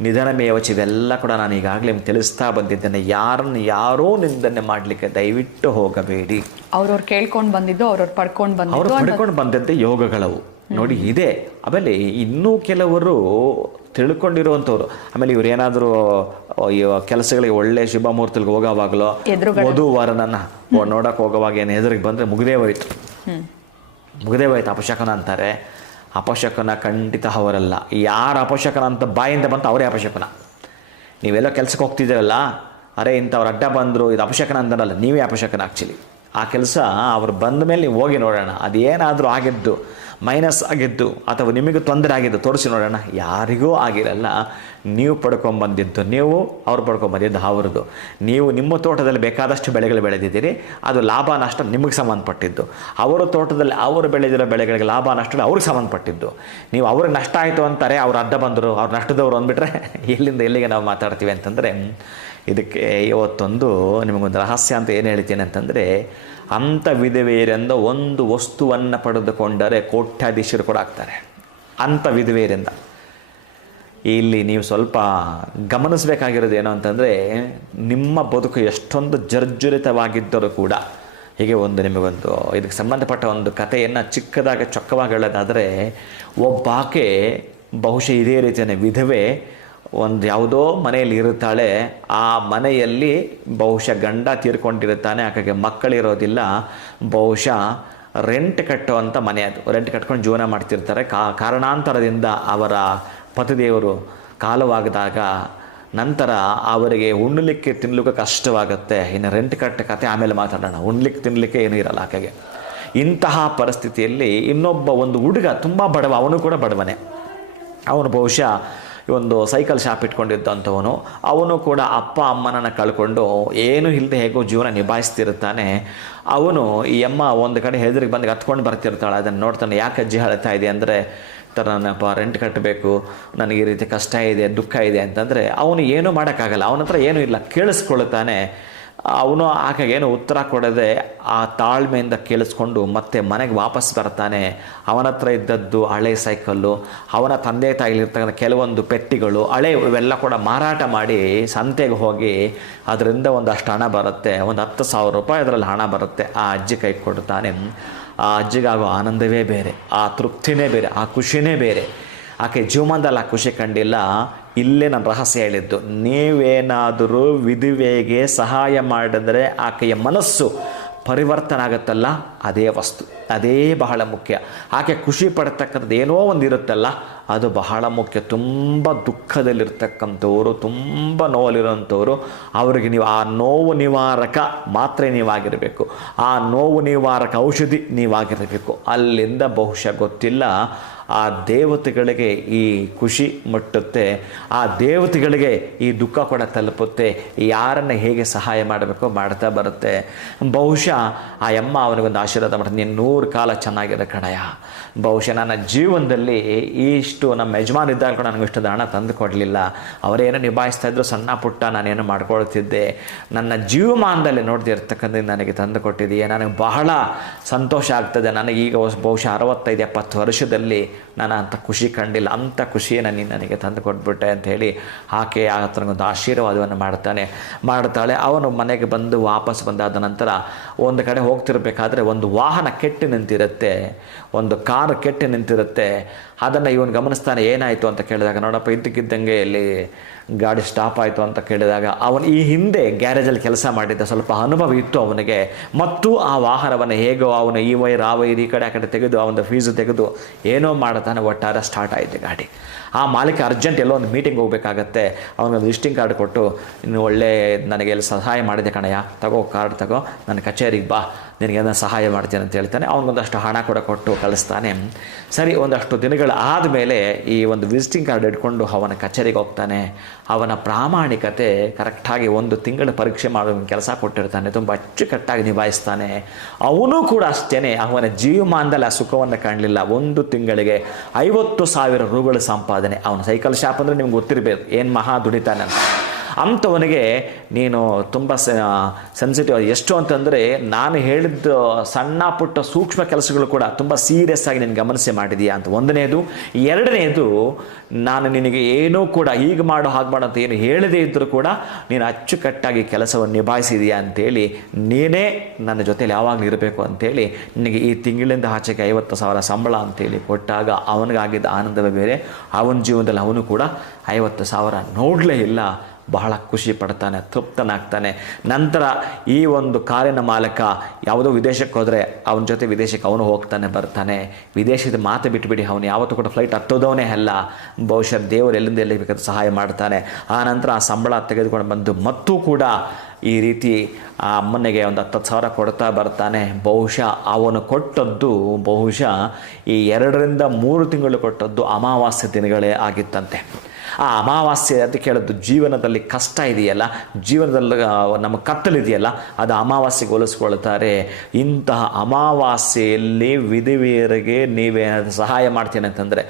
ನಿಧನಮೇವಚ ಇವೆಲ್ಲ ಕೂಡ ನಾನು ಈಗಾಗಲೇ ನಿಮ್ಗೆ ತಿಳಿಸ್ತಾ ಬಂದಿದ್ದೇನೆ. ಯಾರನ್ನು ಯಾರೋ ನಿಂದನೆ ಮಾಡಲಿಕ್ಕೆ ದಯವಿಟ್ಟು ಹೋಗಬೇಡಿ. ಅವ್ರವ್ರು ಕೇಳ್ಕೊಂಡು ಬಂದಿದ್ದು ಅವ್ರವ್ರು ಪಡ್ಕೊಂಡು ಬಂದು ಬಂದಿದ್ದು ಅವ್ರು ಪಡ್ಕೊಂಡು ಬಂದದ್ದೇ ಯೋಗಗಳವು. ನೋಡಿ ಇದೆ. ಆಮೇಲೆ ಇನ್ನೂ ಕೆಲವರು ತಿಳ್ಕೊಂಡಿರುವಂಥವ್ರು. ಆಮೇಲೆ ಇವ್ರು ಏನಾದರೂ ಕೆಲಸಗಳಿಗೆ ಒಳ್ಳೆ ಶುಭ ಮುಹೂರ್ತಗಳಿಗೆ ಹೋಗೋವಾಗಲೋ ಮಧು ವಧು ವರನನ್ನ ನೋಡಕ್ಕೆ ಹೋಗೋವಾಗ ಏನು ಎದುರಿಗೆ ಬಂದರೆ ಮುಗದೇ ಹೋಯ್ತು. ಮುಗದೇ ಹೋಯ್ತು ಅಪಶಕನ ಅಂತಾರೆ. ಅಪಶಕನ ಖಂಡಿತ ಅವರಲ್ಲ. ಯಾರು ಅಪಶಕನ ಅಂತ ಬಾಯಿಂದ ಬಂತ ಅವರೇ ಅಪಶಕನ. ನೀವೆಲ್ಲ ಕೆಲ್ಸಕ್ಕೆ ಹೋಗ್ತಿದ್ದೀರಲ್ಲ ಅರೆ ಇಂಥವ್ರು ಅಡ್ಡ ಬಂದರು ಇದು ಅಪಶಕನ ಅಂತಾರಲ್ಲ ನೀವೇ ಅಪಶಕನ ಆ್ಯಕ್ಚುಲಿ ಆ ಕೆಲಸ ಅವ್ರು ಬಂದ ಮೇಲೆ ನೀವು ಹೋಗಿ ನೋಡೋಣ. ಅದೇನಾದರೂ ಆಗಿದ್ದು ಮೈನಸ್ ಆಗಿದ್ದು ಅಥವಾ ನಿಮಗೆ ತೊಂದರೆ ಆಗಿದ್ದು ತೋರಿಸಿ ನೋಡೋಣ. ಯಾರಿಗೂ ಆಗಿರಲ್ಲ. ನೀವು ಪಡ್ಕೊಂಬಂದಿದ್ದು ನೀವು, ಅವ್ರು ಪಡ್ಕೊಂಬಂದಿದ್ದು ಅವ್ರದ್ದು. ನೀವು ನಿಮ್ಮ ತೋಟದಲ್ಲಿ ಬೇಕಾದಷ್ಟು ಬೆಳೆಗಳು ಬೆಳೆದಿದ್ದೀರಿ, ಅದು ಲಾಭ ನಷ್ಟ ನಿಮಗೆ ಸಂಬಂಧಪಟ್ಟಿದ್ದು. ಅವರ ತೋಟದಲ್ಲಿ ಅವರು ಬೆಳೆದಿರೋ ಬೆಳೆಗಳಿಗೆ ಲಾಭ ನಷ್ಟ ಅವ್ರಿಗೆ ಸಂಬಂಧಪಟ್ಟಿದ್ದು. ನೀವು ಅವ್ರಿಗೆ ನಷ್ಟ ಆಯಿತು ಅಂತಾರೆ, ಅವ್ರು ಅಡ್ಡ ಬಂದರು, ಅವ್ರು ನಷ್ಟದವ್ರು ಅಂದ್ಬಿಟ್ರೆ [laughs] ಎಲ್ಲಿಂದ ಎಲ್ಲಿಗೆ ನಾವು ಮಾತಾಡ್ತೀವಿ ಅಂತಂದರೆ, ಇದಕ್ಕೆ ಇವತ್ತೊಂದು ನಿಮಗೊಂದು ರಹಸ್ಯ ಅಂತ ಏನು ಹೇಳ್ತೀನಿ ಅಂತಂದರೆ, ಅಂಥ ವಿಧವೆಯರಿಂದ ಒಂದು ವಸ್ತುವನ್ನು ಪಡೆದುಕೊಂಡರೆ ಕೋಟ್ಯಾಧೀಶರು ಕೂಡ ಆಗ್ತಾರೆ. ಅಂಥ ವಿಧವೆಯರಿಂದ. ಇಲ್ಲಿ ನೀವು ಸ್ವಲ್ಪ ಗಮನಿಸಬೇಕಾಗಿರೋದು ಏನು ಅಂತಂದರೆ, ನಿಮ್ಮ ಬದುಕು ಎಷ್ಟೊಂದು ಜರ್ಜರಿತವಾಗಿದ್ದರೂ ಕೂಡ, ಹೀಗೆ ಒಂದು ನಿಮಗೊಂದು ಇದಕ್ಕೆ ಸಂಬಂಧಪಟ್ಟ ಒಂದು ಕಥೆಯನ್ನು ಚಿಕ್ಕದಾಗಿ ಚೊಕ್ಕವಾಗಿ ಹೇಳೋದಾದರೆ ಒಬ್ಬಾಕೆ ಬಹುಶಃ ಇದೇ ರೀತಿಯ ವಿಧವೆ, ಒಂದು ಯಾವುದೋ ಮನೆಯಲ್ಲಿ ಇರುತ್ತಾಳೆ, ಆ ಮನೆಯಲ್ಲಿ ಬಹುಶಃ ಗಂಡ ತೀರ್ಕೊಂಡಿರುತ್ತಾನೆ, ಆಕೆಗೆ ಮಕ್ಕಳಿರೋದಿಲ್ಲ, ಬಹುಶಃ ರೆಂಟ್ ಕಟ್ಟುವಂಥ ಮನೆ ಅದು. ರೆಂಟ್ ಕಟ್ಕೊಂಡು ಜೀವನ ಮಾಡ್ತಿರ್ತಾರೆ. ಕಾ ಕಾರಣಾಂತರದಿಂದ ಅವರ ಪತಿದೇವರು ಕಾಲವಾಗದಾಗ ನಂತರ ಅವರಿಗೆ ಉಣ್ಣಲಿಕ್ಕೆ ತಿನ್ನಲಿಕ್ಕೆ ಕಷ್ಟವಾಗುತ್ತೆ. ಇನ್ನು ರೆಂಟ್ ಕಟ್ಟ ಕತೆ ಆಮೇಲೆ ಮಾತಾಡೋಣ. ಉಣ್ಲಿಕ್ಕೆ ತಿನ್ನಲಿಕ್ಕೆ ಏನೂ ಇರಲ್ಲ ಆಕೆಗೆ. ಇಂತಹ ಪರಿಸ್ಥಿತಿಯಲ್ಲಿ ಇನ್ನೊಬ್ಬ ಒಂದು ಹುಡುಗ ತುಂಬ ಬಡವ, ಅವನು ಕೂಡ ಬಡವನೇ. ಅವನು ಬಹುಶಃ ಒಂದು ಸೈಕಲ್ ಶಾಪ್ ಇಟ್ಕೊಂಡಿದ್ದಂಥವನು. ಅವನು ಕೂಡ ಅಪ್ಪ, ಅಮ್ಮನನ್ನು ಕಳ್ಕೊಂಡು ಏನು ಇಲ್ಲದೆ ಹೇಗೋ ಜೀವನ ನಿಭಾಯಿಸ್ತಿರ್ತಾನೆ ಅವನು ಈ ಅಮ್ಮ ಒಂದು ಕಡೆ ಹೆದರಿಗೆ ಬಂದು ಹತ್ಕೊಂಡು ಬರ್ತಿರ್ತಾಳೆ. ಅದನ್ನು ನೋಡ್ತಾನೆ, ಯಾಕೆ ಅಜ್ಜಿ ಹೇಳ್ತಾ ಇದೆ ಅಂದರೆ ನನ್ನಪ್ಪ ರೆಂಟ್ ಕಟ್ಟಬೇಕು ನನಗೆ ಈ ರೀತಿ ಕಷ್ಟ ಇದೆ, ದುಃಖ ಇದೆ ಅಂತಂದರೆ ಅವನು ಏನೂ ಮಾಡೋಕ್ಕಾಗಲ್ಲ. ಅವನ ಹತ್ರ ಏನೂ ಇಲ್ಲ. ಕೇಳಿಸ್ಕೊಳ್ತಾನೆ. ಅವನು ಆಕೆಗೆ ಏನು ಉತ್ತರ ಕೊಡದೆ ಆ ತಾಳ್ಮೆಯಿಂದ ಕೇಳಿಸ್ಕೊಂಡು ಮತ್ತೆ ಮನೆಗೆ ವಾಪಸ್ ಬರ್ತಾನೆ. ಅವನ ಹತ್ರ ಇದ್ದದ್ದು ಹಳೆ ಸೈಕಲ್ಲು, ಅವನ ತಂದೆ ತಾಯಿಲಿರ್ತಕ್ಕಂಥ ಕೆಲವೊಂದು ಪೆಟ್ಟಿಗಳು, ಹಳೆ ಇವೆಲ್ಲ ಕೂಡ ಮಾರಾಟ ಮಾಡಿ ಸಂತೆಗೆ ಹೋಗಿ ಅದರಿಂದ ಒಂದಷ್ಟು ಹಣ ಬರುತ್ತೆ. ಒಂದು ಹತ್ತು ಸಾವಿರ ರೂಪಾಯಿ ಅದರಲ್ಲಿ ಹಣ ಬರುತ್ತೆ. ಆ ಅಜ್ಜಿ ಕೈ ಕೊಡ್ತಾನೆ. ಆ ಅಜ್ಜಿಗಾಗೋ ಆನಂದವೇ ಬೇರೆ, ಆ ತೃಪ್ತಿನೇ ಬೇರೆ, ಆ ಖುಷಿನೇ ಬೇರೆ. ಆಕೆ ಜೀವಮಾನದಲ್ಲಿ ಆ ಖುಷಿ ಕಂಡಿಲ್ಲ, ಇಲ್ಲೇ ನಾನು ರಹಸ್ಯ ಹೇಳಿದ್ದು. ನೀವೇನಾದರೂ ವಿಧವೆಗೆ ಸಹಾಯ ಮಾಡಿದರೆ ಆಕೆಯ ಮನಸ್ಸು ಪರಿವರ್ತನೆ ಆಗುತ್ತಲ್ಲ ಅದೇ ವಸ್ತು, ಅದೇ ಬಹಳ ಮುಖ್ಯ. ಆಕೆ ಖುಷಿ ಪಡ್ತಕ್ಕಂಥದ್ದು ಏನೋ ಒಂದು ಇರುತ್ತಲ್ಲ, ಅದು ಬಹಳ ಮುಖ್ಯ. ತುಂಬ ದುಃಖದಲ್ಲಿರ್ತಕ್ಕಂಥವ್ರು, ತುಂಬ ನೋವಲ್ಲಿರೋಂಥವ್ರು ಅವರಿಗೆ ನೀವು ಆ ನೋವು ನಿವಾರಕ ಮಾತ್ರೆ ನೀವಾಗಿರಬೇಕು. ಆ ನೋವು ನಿವಾರಕ ಔಷಧಿ ನೀವಾಗಿರಬೇಕು. ಅಲ್ಲಿಂದ ಬಹುಶಃ ಗೊತ್ತಿಲ್ಲ ಆ ದೇವತೆಗಳಿಗೆ ಈ ಖುಷಿ ಮುಟ್ಟುತ್ತೆ, ಆ ದೇವತೆಗಳಿಗೆ ಈ ದುಃಖ ಕೂಡ ತಲುಪುತ್ತೆ ಯಾರನ್ನು ಹೇಗೆ ಸಹಾಯ ಮಾಡಬೇಕೋ ಮಾಡ್ತಾ ಬರುತ್ತೆ. ಬಹುಶಃ ಆ ಅಮ್ಮ ಅವನಿಗೊಂದು ಆಶೀರ್ವಾದ ಮಾಡ್ತೀನಿ, ನೀನು ನೂರು ಕಾಲ ಚೆನ್ನಾಗಿರೋ ಕಣಯ ಬಹುಶಃ ನನ್ನ ಜೀವನದಲ್ಲಿ ಇಷ್ಟು ನಮ್ಮ ಯಜಮಾನ ಇದ್ದಾಗ ಕೂಡ ನನಗೆ ಇಷ್ಟು ಹಣ ತಂದು ಕೊಡಲಿಲ್ಲ. ಅವರೇನು ನಿಭಾಯಿಸ್ತಾ ಇದ್ರು, ಸಣ್ಣ ಪುಟ್ಟ ನಾನೇನು ಮಾಡ್ಕೊಳ್ತಿದ್ದೆ. ನನ್ನ ಜೀವಮಾನದಲ್ಲಿ ನೋಡ್ದಿರ್ತಕ್ಕಂಥ ನನಗೆ ತಂದು ಕೊಟ್ಟಿದೆಯೇ. ನನಗೆ ಬಹಳ ಸಂತೋಷ ಆಗ್ತದೆ. ನನಗೆ ಈಗ ಬಹುಶಃ ಅರವತ್ತೈದು ಎಪ್ಪತ್ತು ವರ್ಷದಲ್ಲಿ ನಾನು ಅಂಥ ಖುಷಿ ಕಂಡಿಲ್ಲ, ಅಂಥ ಖುಷಿಯನ್ನು ನೀನು ನನಗೆ ತಂದು ಕೊಟ್ಬಿಟ್ಟೆ ಅಂತ ಹೇಳಿ ಆಕೆ ಆ ಒಂದು ಆಶೀರ್ವಾದವನ್ನು ಮಾಡ್ತಾನೆ, ಮಾಡ್ತಾಳೆ. ಅವನು ಮನೆಗೆ ಬಂದು ವಾಪಸ್ ಬಂದಾದ ನಂತರ ಒಂದು ಕಡೆ ಹೋಗ್ತಿರಬೇಕಾದ್ರೆ ಒಂದು ವಾಹನ ಕೆಟ್ಟು ನಿಂತಿರುತ್ತೆ, ಒಂದು ಕಾರು ಕೆಟ್ಟು ನಿಂತಿರುತ್ತೆ. ಅದನ್ನು ಇವನು ಗಮನಿಸ್ತಾನೆ, ಏನಾಯಿತು ಅಂತ ಕೇಳಿದಾಗ, ನೋಡಪ್ಪ, ಇದ್ದಕ್ಕಿದ್ದಂಗೆ ಇಲ್ಲಿ ಗಾಡಿ ಸ್ಟಾಪ್ ಆಯಿತು ಅಂತ ಕೇಳಿದಾಗ, ಅವನು ಈ ಹಿಂದೆ ಗ್ಯಾರೇಜಲ್ಲಿ ಕೆಲಸ ಮಾಡಿದ್ದ ಸ್ವಲ್ಪ ಅನುಭವ ಇತ್ತು ಅವನಿಗೆ. ಮತ್ತು ಆ ವಾಹನವನ್ನು ಹೇಗೋ ಅವನು ಈ ವೈರ್, ಆ ವೈರ್, ಈ ಕಡೆ, ಆ ಕಡೆ ತೆಗೆದು ಅವನ ಫೀಸು ತೆಗೆದು ಏನೋ ಮಾಡ್ತಾನೆ, ಒಟ್ಟಾರೆ ಸ್ಟಾರ್ಟ್ ಆಯಿತು ಗಾಡಿ. ಆ ಮಾಲೀಕ ಅರ್ಜೆಂಟ್ ಎಲ್ಲೋ ಒಂದು ಮೀಟಿಂಗ್ ಹೋಗಬೇಕಾಗತ್ತೆ. ಅವನಿಗೆ ವಿಸಿಟಿಂಗ್ ಕಾರ್ಡ್ ಕೊಟ್ಟು, ಇನ್ನು ಒಳ್ಳೆ, ನನಗೆ ಎಲ್ಲಿ ಸಹಾಯ ಮಾಡಿದೆ ಕಣಯ್ಯ, ತಗೋ ಕಾರ್ಡ್ ತಗೋ, ನನ್ನ ಕಚೇರಿಗೆ ಬಾ. ನಿನಗೆ ಅದನ್ನು ಸಹಾಯ ಮಾಡ್ತೀನಿ ಅಂತ ಹೇಳ್ತಾನೆ. ಅವನಿಗೊಂದಷ್ಟು ಹಣ ಕೂಡ ಕೊಟ್ಟು ಕಳಿಸ್ತಾನೆ. ಸರಿ, ಒಂದಷ್ಟು ದಿನಗಳು ಆದಮೇಲೆ ಈ ಒಂದು ವಿಸಿಟಿಂಗ್ ಕಾರ್ಡ್ ಇಟ್ಕೊಂಡು ಅವನ ಕಚೇರಿಗೆ ಹೋಗ್ತಾನೆ. ಅವನ ಪ್ರಾಮಾಣಿಕತೆ ಕರೆಕ್ಟಾಗಿ ಒಂದು ತಿಂಗಳ ಪರೀಕ್ಷೆ ಮಾಡೋ ಕೆಲಸ ಕೊಟ್ಟಿರ್ತಾನೆ. ತುಂಬ ಅಚ್ಚುಕಟ್ಟಾಗಿ ನಿಭಾಯಿಸ್ತಾನೆ. ಅವನು ಕೂಡ ಅಷ್ಟೇ ಅವನ ಜೀವಮಾನದಲ್ಲಿ ಆ ಸುಖವನ್ನು ಕಾಣಲಿಲ್ಲ. ಒಂದು ತಿಂಗಳಿಗೆ ಐವತ್ತು ಸಾವಿರ ರೂಗಳ ಸಂಪಾದನೆ. ಅವನ ಸೈಕಲ್ ಶಾಪ್ ಅಂದರೆ ನಿಮ್ಗೆ ಗೊತ್ತಿರಬೇಕು. ಏನು ಮಹಾ ದುಡಿತಾನೆ ಅಂತ. ಅಂಥವನಿಗೆ ನೀನು ತುಂಬ ಸೆನ್ಸಿಟಿವ್ ಎಷ್ಟು ಅಂತಂದರೆ ನಾನು ಹೇಳಿದ ಸಣ್ಣ ಪುಟ್ಟ ಸೂಕ್ಷ್ಮ ಕೆಲಸಗಳು ಕೂಡ ತುಂಬ ಸೀರಿಯಸ್ ಆಗಿ ನೀನು ಗಮನಿಸಿ ಮಾಡಿದೀಯಾ ಅಂತ. ಒಂದನೇದು ಎರಡನೇದು ನಾನು ನಿನಗೆ ಏನೂ ಕೂಡ ಈಗ ಮಾಡು ಹಾಗೆ ಮಾಡು ಅಂತ ಏನು ಹೇಳದೇ ಇದ್ದರೂ ಕೂಡ ನೀನು ಅಚ್ಚುಕಟ್ಟಾಗಿ ಕೆಲಸವನ್ನು ನಿಭಾಯಿಸಿದೀಯಾ ಅಂತೇಳಿ ನೀನೇ ನನ್ನ ಜೊತೆಯಲ್ಲಿ ಯಾವಾಗಲೂ ಇರಬೇಕು ಅಂತೇಳಿ ನಿನಗೆ ಈ ತಿಂಗಳಿಂದ ಆಚೆಗೆ ಐವತ್ತು ಸಾವಿರ ಸಂಬಳ ಅಂತೇಳಿ ಕೊಟ್ಟಾಗ ಅವನಿಗಾಗಿದ್ದ ಆನಂದವೇ ಬೇರೆ. ಅವನ ಜೀವನದಲ್ಲಿ ಅವನು ಕೂಡ ಐವತ್ತು ಸಾವಿರ ನೋಡಲೇ ಇಲ್ಲ. ಬಹಳ ಖುಷಿ ಪಡ್ತಾನೆ, ತೃಪ್ತನಾಗ್ತಾನೆ. ನಂತರ ಈ ಒಂದು ಕಾರಿನ ಮಾಲಕ ಯಾವುದೋ ವಿದೇಶಕ್ಕೆ ಹೋದರೆ ಅವನ ಜೊತೆ ವಿದೇಶಕ್ಕೆ ಅವನು ಹೋಗ್ತಾನೆ, ಬರ್ತಾನೆ. ವಿದೇಶದ ಮಾತು ಬಿಟ್ಬಿಡಿ, ಅವನು ಯಾವತ್ತೂ ಕೂಡ ಫ್ಲೈಟ್ ಹತ್ತೋದವನೇ ಅಲ್ಲ. ಬಹುಶಃ ದೇವರು ಎಲ್ಲಿಂದ ಎಲ್ಲಿ ಬೇಕಾದ್ರೆ ಸಹಾಯ ಮಾಡ್ತಾನೆ. ಆ ನಂತರ ಆ ಸಂಬಳ ತೆಗೆದುಕೊಂಡು ಬಂದು ಮತ್ತೂ ಕೂಡ ಈ ರೀತಿ ಆ ಅಮ್ಮನಿಗೆ ಒಂದು ಹತ್ತು ಸಾವಿರ ಕೊಡ್ತಾ ಬರ್ತಾನೆ. ಬಹುಶಃ ಅವನು ಕೊಟ್ಟದ್ದು, ಬಹುಶಃ ಈ ಎರಡರಿಂದ ಮೂರು ತಿಂಗಳು ಕೊಟ್ಟದ್ದು ಅಮಾವಾಸ್ಯ ದಿನಗಳೇ ಆಗಿತ್ತಂತೆ. ಆ ಅಮಾವಾಸ್ಯೆ ಅಂತ ಕೇಳೋದು ಜೀವನದಲ್ಲಿ ಕಷ್ಟ ಇದೆಯಲ್ಲ? ಜೀವನದಲ್ಲಿ ನಮ್ಮ ಕತ್ತಲಿದೆಯಲ್ಲ ಅದು ಅಮಾವಾಸ್ಯೆಗೆ ಹೋಲಿಸ್ಕೊಳ್ತಾರೆ, ಇಂತಹ ಅಮಾವಾಸ್ಯೆಯಲ್ಲಿ ವಿಧಿವಿಯರಿಗೆ ನೀವೇ ಸಹಾಯ ಮಾಡ್ತೀನಿ ಅಂತಂದರೆ,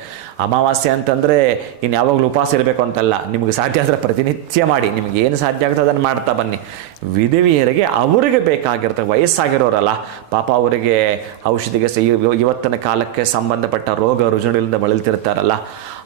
ಅಮಾವಾಸ್ಯೆ ಅಂತಂದರೆ ಇನ್ನು ಯಾವಾಗಲೂ ಉಪವಾಸ ಇರಬೇಕು ಅಂತಲ್ಲ, ನಿಮಗೆ ಸಾಧ್ಯ ಆದರೆ ಪ್ರತಿನಿತ್ಯ ಮಾಡಿ, ನಿಮಗೆ ಏನು ಸಾಧ್ಯ ಆಗುತ್ತೆ ಅದನ್ನು ಮಾಡ್ತಾ ಬನ್ನಿ. ವಿಧವೆಯರಿಗೆ ಅವರಿಗೆ ಬೇಕಾಗಿರ್ತವೆ ವಯಸ್ಸಾಗಿರೋರಲ್ಲ, ಪಾಪ ಅವರಿಗೆ ಔಷಧಿಗೆ ಇವತ್ತಿನ ಕಾಲಕ್ಕೆ ಸಂಬಂಧಪಟ್ಟ ರೋಗ ರುಜಿನಗಳಿಂದ ಬಳಲ್ತಿರ್ತಾರಲ್ಲ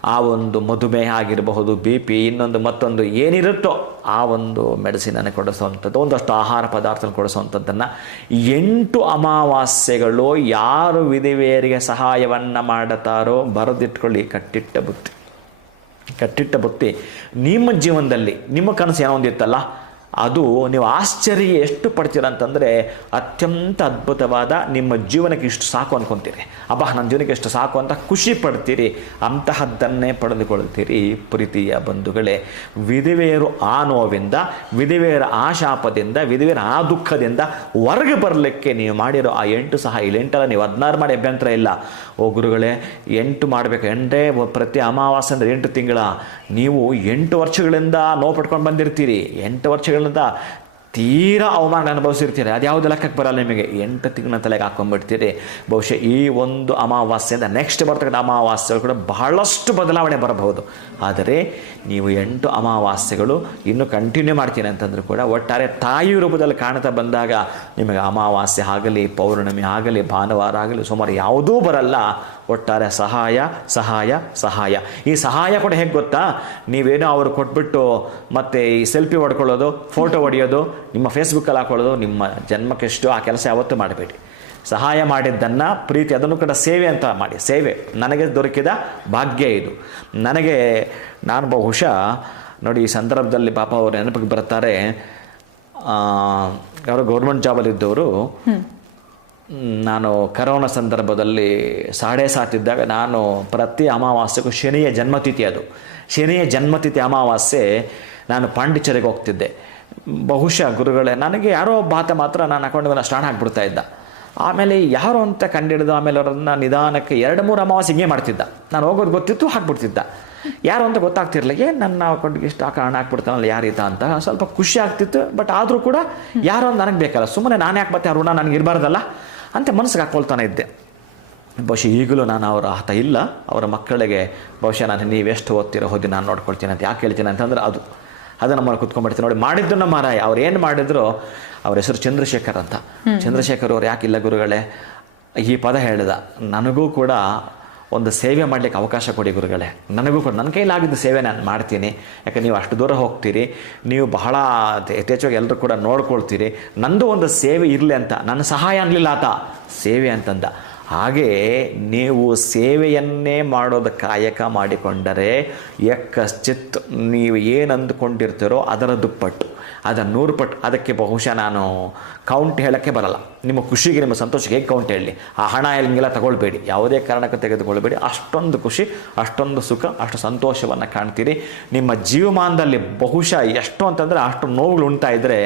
ಆ ಒಂದು ಮಧುಮೇಹ ಆಗಿರಬಹುದು ಬಿ ಪಿ ಇನ್ನೊಂದು ಮತ್ತೊಂದು ಏನಿರುತ್ತೋ ಆ ಒಂದು ಮೆಡಿಸಿನನ್ನು ಕೊಡಿಸುವಂಥದ್ದು, ಒಂದಷ್ಟು ಆಹಾರ ಪದಾರ್ಥ ಕೊಡಿಸುವಂಥದ್ದನ್ನು ಎಂಟು ಅಮಾವಾಸ್ಯೆಗಳು ಯಾರು ವಿಧವೆಯರಿಗೆ ಸಹಾಯವನ್ನು ಮಾಡುತ್ತಾರೋ ಬರೆದಿಟ್ಕೊಳ್ಳಿ, ಕಟ್ಟಿಟ್ಟ ಬುತ್ತಿ. ಕಟ್ಟಿಟ್ಟ ಬುತ್ತಿ. ನಿಮ್ಮ ಜೀವನದಲ್ಲಿ ನಿಮ್ಮ ಕನಸು ಏನೋ ಒಂದಿತ್ತಲ್ಲ? ಅದು ನೀವು ಆಶ್ಚರ್ಯ ಎಷ್ಟು ಪಡ್ತೀರ ಅಂತಂದರೆ ಅತ್ಯಂತ ಅದ್ಭುತವಾದ ನಿಮ್ಮ ಜೀವನಕ್ಕೆ ಇಷ್ಟು ಸಾಕು ಅಂದ್ಕೊತೀರಿ ಅಬ್ಬಾ, ನನ್ನ ಜೀವನಕ್ಕೆ ಎಷ್ಟು ಸಾಕು ಅಂತ ಖುಷಿ ಪಡ್ತೀರಿ. ಅಂತಹದ್ದನ್ನೇ ಪಡೆದುಕೊಳ್ತೀರಿ ಪ್ರೀತಿಯ ಬಂಧುಗಳೇ, ವಿಧವೆಯರು ಆ ನೋವಿಂದ, ವಿಧವೆಯರ ಆ ಶಾಪದಿಂದ ವಿಧವೆಯರ ಆ ದುಃಖದಿಂದ ಹೊರಗೆ ಬರಲಿಕ್ಕೆ ನೀವು ಮಾಡಿರೋ ಆ ಎಂಟು ಸಹ ಇಲ್ಲಿ ಎಂಟಲ್ಲ ನೀವು ಹದಿನಾರು ಮಾಡಿ ಅಭ್ಯಂತರ ಇಲ್ಲ. ಓ ಗುರುಗಳೇ, ಎಂಟು ಮಾಡಬೇಕು ಎಂಟೇ ಪ್ರತಿ ಅಮಾವಾಸ್ಯೆ ಅಂದರೆ ಎಂಟು ತಿಂಗಳ. ನೀವು ಎಂಟು ವರ್ಷಗಳಿಂದ ನೋವು ಪಡ್ಕೊಂಡು ಬಂದಿರ್ತೀರಿ. ಎಂಟು ವರ್ಷಗಳಿಂದ ತೀರಾ ಅವಮಾನ ಅನುಭವಿಸಿರ್ತೀರಿ. ಅದು ಲೆಕ್ಕಕ್ಕೆ ಬರಲ್ಲ ನಿಮಗೆ. ಎಂಟು ತಿಂಗಳ ತಲೆಗೆ ಹಾಕೊಂಡ್ಬಿಡ್ತೀರಿ ಬಹುಶಃ ಈ ಒಂದು ಅಮಾವಾಸ್ಯೆಯಿಂದ ನೆಕ್ಸ್ಟ್ ಬರ್ತಕ್ಕಂಥ ಅಮಾವಾಸ್ಯೆಗಳು ಕೂಡ ಬಹಳಷ್ಟು ಬದಲಾವಣೆ ಬರಬಹುದು. ಆದರೆ ನೀವು ಎಂಟು ಅಮಾವಾಸ್ಯೆಗಳು ಇನ್ನೂ ಕಂಟಿನ್ಯೂ ಮಾಡ್ತೀನಿ ಅಂತಂದರೂ ಕೂಡ ಒಟ್ಟಾರೆ ತಾಯಿ ರೂಪದಲ್ಲಿ ಕಾಣ್ತಾ ಬಂದಾಗ ನಿಮಗೆ ಅಮಾವಾಸ್ಯೆ ಆಗಲಿ, ಪೌರ್ಣಮಿ ಆಗಲಿ, ಭಾನುವಾರ ಆಗಲಿ ಸುಮಾರು ಯಾವುದೂ ಬರಲ್ಲ. ಒಟ್ಟಾರೆ ಸಹಾಯ ಸಹಾಯ ಸಹಾಯ. ಈ ಸಹಾಯ ಕೂಡ ಹೇಗೆ ಗೊತ್ತಾ? ನೀವೇನೋ ಅವರು ಕೊಟ್ಬಿಟ್ಟು ಮತ್ತೆ ಈ ಸೆಲ್ಫಿ ಹೊಡ್ಕೊಳ್ಳೋದು, ಫೋಟೋ ಹೊಡೆಯೋದು, ನಿಮ್ಮ ಫೇಸ್ಬುಕ್ಕಲ್ಲಿ ಹಾಕೊಳ್ಳೋದು, ನಿಮ್ಮ ಜನ್ಮಕ್ಕೆಷ್ಟು ಆ ಕೆಲಸ ಯಾವತ್ತೂ ಮಾಡಬೇಡಿ. ಸಹಾಯ ಮಾಡಿದ್ದನ್ನು ಪ್ರೀತಿ, ಅದನ್ನು ಕೂಡ ಸೇವೆ ಅಂತ ಮಾಡಿ. ಸೇವೆ. ನನಗೆ ದೊರಕಿದ ಭಾಗ್ಯ ಇದು. ನನಗೆ ನಾನು ಬಹುಶಃ ನೋಡಿ, ಈ ಸಂದರ್ಭದಲ್ಲಿ ಪಾಪ ಅವರು ನೆನಪಿಗೆ ಬರ್ತಾರೆ. ಯಾರು ಗೌರ್ಮೆಂಟ್ ಜಾಬಲ್ಲಿದ್ದವರು. ನಾನು ಕರೋನಾ ಸಂದರ್ಭದಲ್ಲಿ ಸಾಡೆ ಸಾತಿದ್ದಾಗ ನಾನು ಪ್ರತಿ ಅಮಾವಾಸ್ಯೆಗೂ ಶನಿಯ ಜನ್ಮತಿಥಿ ಅದು. ಶನಿಯ ಜನ್ಮತಿಥಿ ಅಮಾವಾಸ್ಯೆ ನಾನು ಪಾಂಡಿಚೇರಿಗೆ ಹೋಗ್ತಿದ್ದೆ. ಬಹುಶಃ ಗುರುಗಳೇ, ನನಗೆ ಯಾರೋ ಬಾತ ಮಾತ್ರ ನಾನು ಅಕೌಂಟಿಗೆ ಸ್ಟಾರ್ಟ್ ಆಗಿಬಿಡ್ತಾ ಇದ್ದ. ಆಮೇಲೆ ಯಾರು ಅಂತ ಕಂಡಿಡಿದು ಆಮೇಲೆ ಅವರನ್ನು ನಿಧಾನಕ್ಕೆ ಎರಡು ಮೂರು ಅಮಾವಾಸ್ಯೆ ಹಿಂಗೆ ಮಾಡ್ತಿದ್ದ. ನಾನು ಹೋಗೋದು ಗೊತ್ತಿತ್ತು, ಹಾಕ್ಬಿಡ್ತಿದ್ದ. ಯಾರು ಅಂತ ಗೊತ್ತಾಗ್ತಿರ್ಲಿಲ್ಲ. ಏನು ನನ್ನ ಅಕೌಂಟ್ಗೆ ಇಷ್ಟು ಕಾರಣ ಹಾಕ್ಬಿಡ್ತಾನಲ್ಲ ಯಾರೀತ ಅಂತ. ಸ್ವಲ್ಪ ಖುಷಿ ಆಗ್ತಿತ್ತು, ಬಟ್ ಆದರೂ ಕೂಡ ಯಾರೋ ಅಂತ ನನಗೆ ಬೇಕಲ್ಲ. ಸುಮ್ಮನೆ ನಾನು ಯಾಕೆ ಮತ್ತೆ ಆ ಋಣ ನನಗೆ ಇರಬಾರ್ದಲ್ಲ? ಅಂತ ಮನಸ್ಸಿಗೆ ಹಾಕ್ಕೊಳ್ತಾನೆ ಇದ್ದೆ. ಬಹುಶಃ ಈಗಲೂ ನಾನು ಅವರ ಹತ ಇಲ್ಲ. ಅವರ ಮಕ್ಕಳಿಗೆ ಬಹುಶಃ ನಾನು ನೀವೆಷ್ಟು ಓದ್ತಿರೋ ಹೋದಿ ನಾನು ನೋಡ್ಕೊಳ್ತೀನಿ ಅಂತ ಯಾಕೆ ಹೇಳ್ತೀನಿ ಅಂತಂದ್ರೆ ಅದು. ಅದನ್ನು ಮಾಡಿ ಕುತ್ಕೊಂಡ್ಬಿಡ್ತೀನಿ. ನೋಡಿ ಮಾಡಿದ್ದು ನಮ್ಮ ಮಾರಾಯ. ಅವ್ರು ಏನು ಮಾಡಿದ್ರು ಅವ್ರ ಹೆಸರು ಚಂದ್ರಶೇಖರ್ ಅಂತ. ಚಂದ್ರಶೇಖರ್ ಅವ್ರು ಯಾಕಿಲ್ಲ ಗುರುಗಳೇ? ಈ ಪದ ಹೇಳಿದ. ನನಗೂ ಕೂಡ ಒಂದು ಸೇವೆ ಮಾಡಲಿಕ್ಕೆ ಅವಕಾಶ ಕೊಡಿ ಗುರುಗಳೇ. ನನಗೂ ಕೂಡ ನನ್ನ ಕೈಲಾಗಿದ್ದ ಸೇವೆ ನಾನು ಮಾಡ್ತೀನಿ. ಯಾಕೆ ನೀವು ಅಷ್ಟು ದೂರ ಹೋಗ್ತೀರಿ? ನೀವು ಬಹಳ ಯಥೇಚ್ಛವಾಗಿ ಎಲ್ಲರೂ ಕೂಡ ನೋಡ್ಕೊಳ್ತೀರಿ. ನಂದು ಒಂದು ಸೇವೆ ಇರಲಿ ಅಂತ. ನನ್ನ ಸಹಾಯ ಅನ್ನಲಿಲ್ಲ ಆತ. ಸೇವೆ ಅಂತಂದ. ಹಾಗೆ ನೀವು ಸೇವೆಯನ್ನೇ ಮಾಡೋದು ಕಾಯಕ ಮಾಡಿಕೊಂಡರೆ ಯಕ್ಕಶ್ಚಿತ್ ನೀವು ಏನು ಅಂದುಕೊಂಡಿರ್ತೀರೋ ಅದರ ದುಪ್ಪಟ್ಟು ಅದರ ನೂರು ಪಟ್ಟು ಅದಕ್ಕೆ ಬಹುಶಃ ನಾನು ಕೌಂಟ್ ಹೇಳೋಕ್ಕೆ ಬರಲ್ಲ. ನಿಮ್ಮ ಖುಷಿಗೆ, ನಿಮ್ಮ ಸಂತೋಷಕ್ಕೆ ಹೇಗೆ ಕೌಂಟ್ ಹೇಳಿ ಆ ಹಣ ಹಿಂಗೆಲ್ಲ ತಗೊಳ್ಬೇಡಿ. ಯಾವುದೇ ಕಾರಣಕ್ಕೆ ತೆಗೆದುಕೊಳ್ಬೇಡಿ ಅಷ್ಟೊಂದು ಖುಷಿ, ಅಷ್ಟೊಂದು ಸುಖ, ಅಷ್ಟು ಸಂತೋಷವನ್ನು ಕಾಣ್ತೀರಿ. ನಿಮ್ಮ ಜೀವಮಾನದಲ್ಲಿ ಬಹುಶಃ ಎಷ್ಟು ಅಂತಂದರೆ ಅಷ್ಟು ನೋವುಗಳು ಉಂಟಾಯಿದ್ರೆ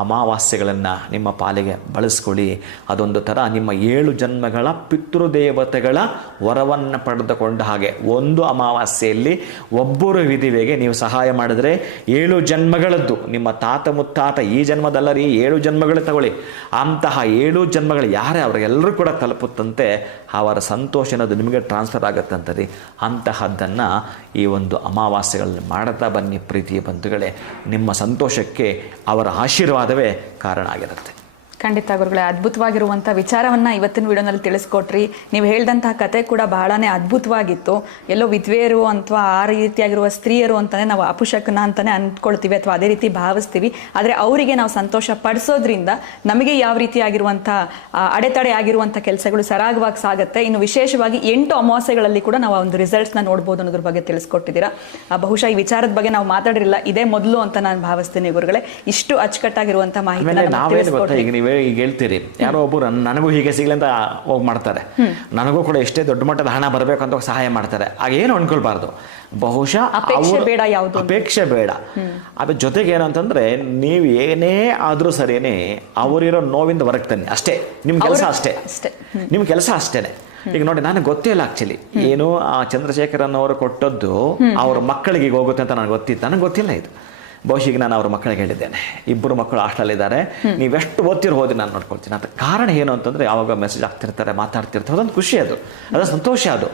ಅಮಾವಾಸ್ಯೆಗಳನ್ನು ನಿಮ್ಮ ಪಾಲಿಗೆ ಬಳಸ್ಕೊಳ್ಳಿ. ಅದೊಂದು ಥರ ನಿಮ್ಮ ಏಳು ಜನ್ಮಗಳ ಪಿತೃದೇವತೆಗಳ ವರವನ್ನು ಪಡೆದುಕೊಂಡ ಹಾಗೆ ಒಂದು ಅಮಾವಾಸ್ಯೆಯಲ್ಲಿ ಒಬ್ಬರು ವಿಧಿವೆಗೆ ನೀವು ಸಹಾಯ ಮಾಡಿದರೆ ಏಳು ಜನ್ಮಗಳದ್ದು. ನಿಮ್ಮ ತಾತ ಮುತ್ತಾತ ಈ ಜನ್ಮದಲ್ಲರಿ ಏಳು ಜನ್ಮಗಳು ತಗೊಳ್ಳಿ. ಅಂತಹ ಏಳು ಜನ್ಮಗಳು ಯಾರೇ ಅವರಿಗೆಲ್ಲರೂ ಕೂಡ ತಲುಪುತ್ತಂತೆ. ಅವರ ಸಂತೋಷ ಅನ್ನೋದು ನಿಮಗೆ ಟ್ರಾನ್ಸ್ಫರ್ ಆಗುತ್ತಂತ ರೀ ಅಂತಹದ್ದನ್ನು ಈ ಒಂದು ಅಮಾವಾಸ್ಯೆಗಳಲ್ಲಿ ಮಾಡ್ತಾ ಬನ್ನಿ ಪ್ರೀತಿಯ ಬಂಧುಗಳೇ. ನಿಮ್ಮ ಸಂತೋಷಕ್ಕೆ ಅವರ ಆಶೀರ್ವಾದವೇ ಕಾರಣ ಆಗಿರುತ್ತೆ. ಖಂಡಿತ ಗುರುಗಳೇ ಅದ್ಭುತವಾಗಿರುವಂಥ ವಿಚಾರವನ್ನ ಇವತ್ತಿನ ವಿಡಿಯೋನಲ್ಲಿ ತಿಳಿಸ್ಕೊಟ್ರಿ. ನೀವು ಹೇಳಿದಂತಹ ಕತೆ ಕೂಡ ಬಹಳನೇ ಅದ್ಭುತವಾಗಿತ್ತು. ಎಲ್ಲೋ ವಿದ್ವೆಯರು ಅಥವಾ ಆ ರೀತಿಯಾಗಿರುವ ಸ್ತ್ರೀಯರು ಅಂತಾನೆ ನಾವು ಅಪುಶಕನ ಅಂತಾನೆ ಅಂದ್ಕೊಳ್ತೀವಿ ಅಥವಾ ಅದೇ ರೀತಿ ಭಾವಿಸ್ತೀವಿ. ಆದರೆ ಅವರಿಗೆ ನಾವು ಸಂತೋಷ ಪಡಿಸೋದ್ರಿಂದ ನಮಗೆ ಯಾವ ರೀತಿಯಾಗಿರುವಂಥ ಆಗಿರುವಂತಹ ಅಡೆತಡೆ ಆಗಿರುವಂಥ ಕೆಲಸಗಳು ಸರಾಗವಾಗಿ ಸಾಗುತ್ತೆ. ಇನ್ನು ವಿಶೇಷವಾಗಿ ಎಂಟು ಅಮಾವಾಸ್ಯೆಗಳಲ್ಲಿ ಕೂಡ ನಾವು ಒಂದು ರಿಸಲ್ಟ್ಸ್ನ ನೋಡ್ಬೋದು ಅನ್ನೋದ್ರ ಬಗ್ಗೆ ತಿಳಿಸ್ಕೊಟ್ಟಿದ್ದೀರಾ. ಬಹುಶಃ ಈ ವಿಚಾರದ ಬಗ್ಗೆ ನಾವು ಮಾತಾಡಿರಲಿಲ್ಲ. ಇದೇ ಮೊದಲು ಅಂತ ನಾನು ಭಾವಿಸ್ತೀನಿ ಗುರುಗಳೇ. ಇಷ್ಟು ಅಚ್ಚುಕಟ್ಟಾಗಿರುವಂಥ ಮಾಹಿತಿ ಈಗ ಈಗ ಹೇಳ್ತೀರಿ. ಯಾರೋ ಒಬ್ಬರು ನನ್- ನನಗೂ ಹೀಗೆ ಸಿಗಲಿ ಅಂತ ಹೋಗಿ ಮಾಡ್ತಾರೆ. ನನಗೂ ಕೂಡ ಎಷ್ಟೇ ದೊಡ್ಡ ಮಟ್ಟದ ಹಣ ಬರಬೇಕು ಅಂತ ಸಹಾಯ ಮಾಡ್ತಾರೆ. ಆಗ ಏನು ಅನ್ಕೊಳ್ಬಾರ್ದು. ಬಹುಶಃ ಬೇಡ. ಅಪೇಕ್ಷೆ ಬೇಡ. ಅದ್ರ ಜೊತೆಗೆ ಏನಂತಂದ್ರೆ ನೀವು ಏನೇ ಆದ್ರೂ ಸರಿನೇ ಅವರಿರೋ ನೋವಿಂದ ಹೊರಗೆ ತನ್ನಿ ಅಷ್ಟೇ. ನಿಮ್ ಕೆಲಸ ಅಷ್ಟೇ. ನಿಮ್ ಕೆಲಸ ಅಷ್ಟೇನೆ. ಈಗ ನೋಡಿ ನನಗೆ ಗೊತ್ತೇ ಇಲ್ಲ ಆಕ್ಚುಲಿ ಏನು ಆ ಚಂದ್ರಶೇಖರನ್ ಅವರು ಕೊಟ್ಟದ್ದು ಅವ್ರ ಮಕ್ಕಳಿಗೆ ಹೋಗುತ್ತೆ ಅಂತ ನನಗೆ ಗೊತ್ತಿತ್ತು. ನನಗೆ ಗೊತ್ತಿಲ್ಲ ಇದು. ಬಹುಶಃ ನಾನು ಅವ್ರ ಮಕ್ಕಳಿಗೆ ಹೇಳಿದ್ದೇನೆ. ಇಬ್ಬರು ಮಕ್ಕಳು ಹಾಸ್ಟೆಲಿದ್ದಾರೆ ನೀವೆಷ್ಟು ಓದ್ತಿರೋ ಹೋದ್ರೆ ನಾನು ನೋಡ್ಕೊಳ್ತೀನಿ. ಅಂತ ಕಾರಣ ಏನು ಅಂತಂದರೆ ಯಾವಾಗ ಮೆಸೇಜ್ ಆಗ್ತಿರ್ತಾರೆ ಮಾತಾಡ್ತಿರ್ತಾರೆ ಅದೊಂದು ಖುಷಿ ಅದು. ಅದ ಸಂತೋಷ ಅದು.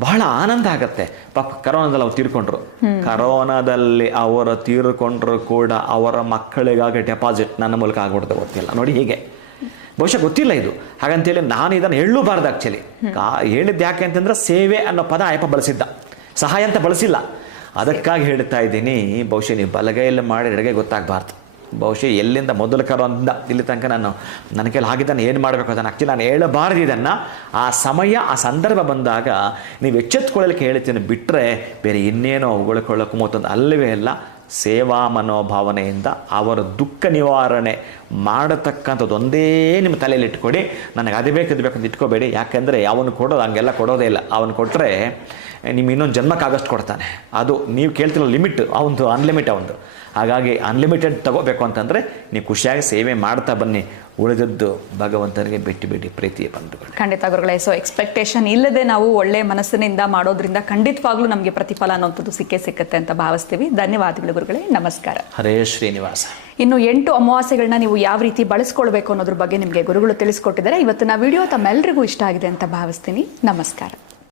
ಬಹಳ ಆನಂದ ಆಗತ್ತೆ. ಪಾಪ ಕರೋನಾದಲ್ಲಿ ಅವ್ರು ತೀರ್ಕೊಂಡ್ರು. ಕರೋನಾದಲ್ಲಿ ಅವರು ತೀರ್ಕೊಂಡ್ರು ಕೂಡ ಅವರ ಮಕ್ಕಳಿಗಾಗಿ ಡೆಪಾಸಿಟ್ ನನ್ನ ಮೂಲಕ ಆಗ್ಬಿಡ್ದೆ ಗೊತ್ತಿಲ್ಲ. ನೋಡಿ ಹೀಗೆ. ಬಹುಶಃ ಗೊತ್ತಿಲ್ಲ ಇದು. ಹಾಗಂತೇಳಿ ನಾನು ಇದನ್ನು ಹೇಳಲೂಬಾರ್ದು ಆ್ಯಕ್ಚುಲಿ ಹೇಳಿದ್ದು ಯಾಕೆ ಅಂತಂದ್ರೆ ಸೇವೆ ಅನ್ನೋ ಪದ ಆಯಪ್ಪ ಬಳಸಿದ್ದ. ಸಹಾಯ ಅಂತ ಬಳಸಿಲ್ಲ. ಅದಕ್ಕಾಗಿ ಹೇಳ್ತಾ ಇದ್ದೀನಿ, ಬಹುಶಃ ನೀವು ಬಲಗೈಯಲ್ಲಿ ಮಾಡಿ ಎಡಗೈ ಗೊತ್ತಾಗಬಾರ್ದು. ಬಹುಶಃ ಎಲ್ಲಿಂದ ಮೊದಲು ಕರೋದಿಂದ ಇಲ್ಲಿ ತನಕ ನಾನು ನನ್ನ ಕೈಲಿ ಹಾಗಿದ್ದಾನೆ ಏನು ಮಾಡಬೇಕು ಅದನ್ನು ಆ್ಯಕ್ಚುಲಿ ನಾನು ಹೇಳಬಾರ್ದು ಇದನ್ನು. ಆ ಸಮಯ, ಆ ಸಂದರ್ಭ ಬಂದಾಗ ನೀವು ಎಚ್ಚೆತ್ಕೊಳ್ಳಲಿಕ್ಕೆ ಹೇಳ್ತೀನಿ ಬಿಟ್ಟರೆ ಬೇರೆ ಇನ್ನೇನೋ ಉಳ್ಕೊಳ್ಳೋಕ್ಕೂ ಮತ್ತೊಂದು ಅಲ್ಲವೇ ಇಲ್ಲ. ಸೇವಾ ಮನೋಭಾವನೆಯಿಂದ ಅವರ ದುಃಖ ನಿವಾರಣೆ ಮಾಡತಕ್ಕಂಥದ್ದು ಒಂದೇ ನಿಮ್ಮ ತಲೆಯಲ್ಲಿ ಇಟ್ಕೊಡಿ. ನನಗೆ ಅದು ಬೇಕು ಇದು ಬೇಕಂತ ಇಟ್ಕೋಬೇಡಿ. ಯಾಕೆಂದರೆ ಅವನು ಕೊಡೋದು ಹಂಗೆಲ್ಲ ಕೊಡೋದೇ ಇಲ್ಲ. ಅವನು ಕೊಟ್ಟರೆ ನಿಮ್ಮ ಇನ್ನೊಂದು ಜನ್ಮಕ್ಕಾಗಷ್ಟು ಕೊಡ್ತಾನೆ. ಅದು ನೀವು ಕೇಳ್ತಿರೋ ಲಿಮಿಟ್ ಅವಂದು ಅನ್ಲಿಮಿಟ್ ಅವಂದು. ಹಾಗಾಗಿ ಅನ್ಲಿಮಿಟೆಡ್ ತಗೋಬೇಕು ಅಂತಂದರೆ ನೀವು ಖುಷಿಯಾಗಿ ಸೇವೆ ಮಾಡ್ತಾ ಬನ್ನಿ. ಉಳಿದದ್ದು ಭಗವಂತನಿಗೆ ಬಿಟ್ಟು ಬಿಡಿ ಪ್ರೀತಿಯ ಬಂಧುಗಳು. ಖಂಡಿತ ಗುರುಗಳೇ ಸೊ ಎಕ್ಸ್ಪೆಕ್ಟೇಷನ್ ಇಲ್ಲದೆ ನಾವು ಒಳ್ಳೆ ಮನಸ್ಸಿನಿಂದ ಮಾಡೋದ್ರಿಂದ ಖಂಡಿತವಾಗ್ಲೂ ನಮಗೆ ಪ್ರತಿಫಲ ಅನ್ನೋಂಥದ್ದು ಸಿಕ್ಕೇ ಸಿಕ್ಕತ್ತೆ ಅಂತ ಭಾವಿಸ್ತೀವಿ. ಧನ್ಯವಾದಗಳು ಗುರುಗಳೇ ನಮಸ್ಕಾರ. ಹರೇ ಶ್ರೀನಿವಾಸ. ಇನ್ನು ಎಂಟು ಅಮಾವಾಸ್ಯೆಗಳನ್ನ ನೀವು ಯಾವ ರೀತಿ ಬಳಸ್ಕೊಳ್ಬೇಕು ಅನ್ನೋದ್ರ ಬಗ್ಗೆ ನಿಮಗೆ ಗುರುಗಳು ತಿಳಿಸ್ಕೊಟ್ಟಿದ್ದಾರೆ. ಇವತ್ತಿನ ವಿಡಿಯೋ ತಮ್ಮೆಲ್ಲರಿಗೂ ಇಷ್ಟ ಆಗಿದೆ ಅಂತ ಭಾವಿಸ್ತೀನಿ. ನಮಸ್ಕಾರ.